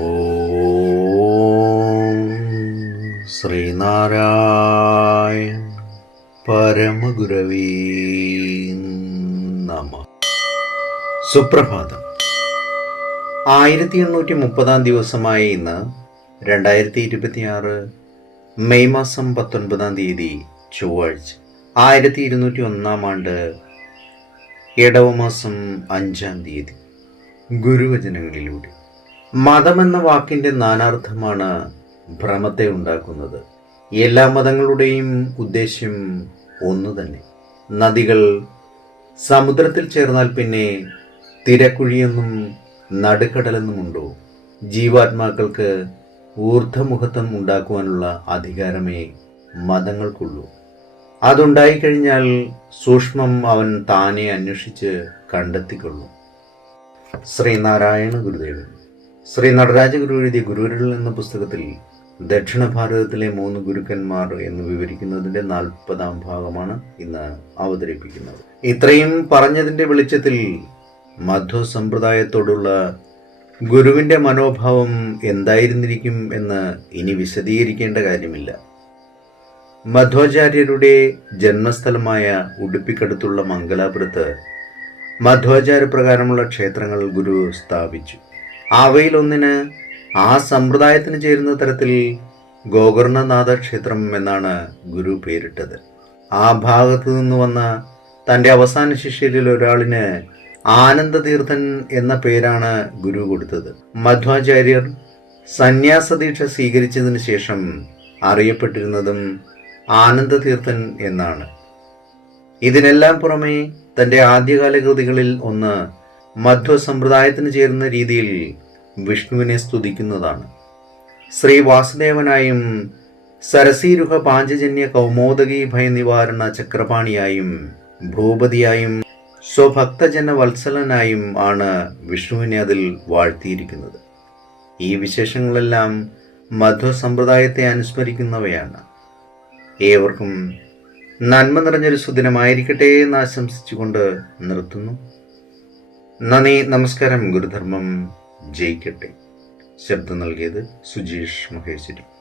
ഓം ശ്രീനാരായണ പരമഗുരവേ നമഃ. സുപ്രഭാതം. 1830 ദിവസമായ ഇന്ന് 2026 മെയ് മാസം 19 ചൊവ്വാഴ്ച, 1201 ആണ്ട് ഇടവമാസം 5 ഗുരുവചനങ്ങളിലൂടെ. മതമെന്ന വാക്കിൻ്റെ നാനാർത്ഥമാണ് ഭ്രമത്തെ ഉണ്ടാക്കുന്നത്. എല്ലാ മതങ്ങളുടെയും ഉദ്ദേശ്യം ഒന്നു തന്നെ. നദികൾ സമുദ്രത്തിൽ ചേർന്നാൽ പിന്നെ തിരക്കുഴിയെന്നും നടുക്കടലെന്നുമുണ്ടോ? ജീവാത്മാക്കൾക്ക് ഊർധ്വമുഖത്വം ഉണ്ടാക്കുവാനുള്ള അധികാരമേ മതങ്ങൾക്കുള്ളൂ. അതുണ്ടായിക്കഴിഞ്ഞാൽ സൂക്ഷ്മം അവൻ താനെ അന്വേഷിച്ച് കണ്ടെത്തിക്കൊള്ളും. ശ്രീനാരായണ ഗുരുദേവൻ. ശ്രീ നടരാജ ഗുരു എഴുതിയ ഗുരുവിരൽ എന്ന പുസ്തകത്തിൽ ദക്ഷിണ ഭാരതത്തിലെ 3 ഗുരുക്കന്മാർ എന്ന് വിവരിക്കുന്നതിൻ്റെ 40-ാം ഭാഗമാണ് ഇന്ന് അവതരിപ്പിക്കുന്നത്. ഇത്രയും പറഞ്ഞതിൻ്റെ വെളിച്ചത്തിൽ മധ്വ സമ്പ്രദായത്തോടുള്ള ഗുരുവിൻ്റെ മനോഭാവം എന്തായിരുന്നിരിക്കും എന്ന് ഇനി വിശദീകരിക്കേണ്ട കാര്യമില്ല. മധ്വാചാര്യരുടെ ജന്മസ്ഥലമായ ഉടുപ്പിക്കടുത്തുള്ള മംഗലാപുരത്ത് മധ്വാചാരപ്രകാരമുള്ള ക്ഷേത്രങ്ങൾ ഗുരു സ്ഥാപിച്ചു. അവയിലൊന്നിന് ആ സമ്പ്രദായത്തിന് ചേരുന്ന തരത്തിൽ ഗോകർണനാഥ ക്ഷേത്രം എന്നാണ് ഗുരു പേരിട്ടത്. ആ ഭാഗത്തു നിന്ന് വന്ന തൻ്റെ അവസാന ശിഷ്യരിൽ ഒരാളിന് ആനന്ദതീർത്ഥൻ എന്ന പേരാണ് ഗുരു കൊടുത്തത്. മധ്വാചാര്യർ സന്യാസദീക്ഷ സ്വീകരിച്ചതിന് ശേഷം അറിയപ്പെട്ടിരുന്നതും ആനന്ദതീർത്ഥൻ എന്നാണ്. ഇതിനെല്ലാം പുറമെ തൻ്റെ ആദ്യകാല കൃതികളിൽ ഒന്ന് മധ്വ സമ്പ്രദായത്തിന് ചേരുന്ന രീതിയിൽ വിഷ്ണുവിനെ സ്തുതിക്കുന്നതാണ്. ശ്രീ വാസുദേവനായും സരസീരുഹ പാഞ്ചജന്യ കൗമോദകി ഭയനിവാരണ ചക്രപാണിയായും ഭൂപതിയായും സ്വഭക്തജന വത്സലനായും ആണ് വിഷ്ണുവിനെ അതിൽ വാഴ്ത്തിയിരിക്കുന്നത്. ഈ വിശേഷങ്ങളെല്ലാം മധ്വ സമ്പ്രദായത്തെ അനുസ്മരിക്കുന്നവയാണ്. ഏവർക്കും നന്മ നിറഞ്ഞൊരു സുദിനമായിരിക്കട്ടെ എന്ന് ആശംസിച്ചുകൊണ്ട് നിർത്തുന്നു. നന്ദി, നമസ്കാരം. ഗുരുധർമ്മം ജയിക്കട്ടെ. ശബ്ദം നൽകിയത് സുജീഷ് മഹേശ്വരി.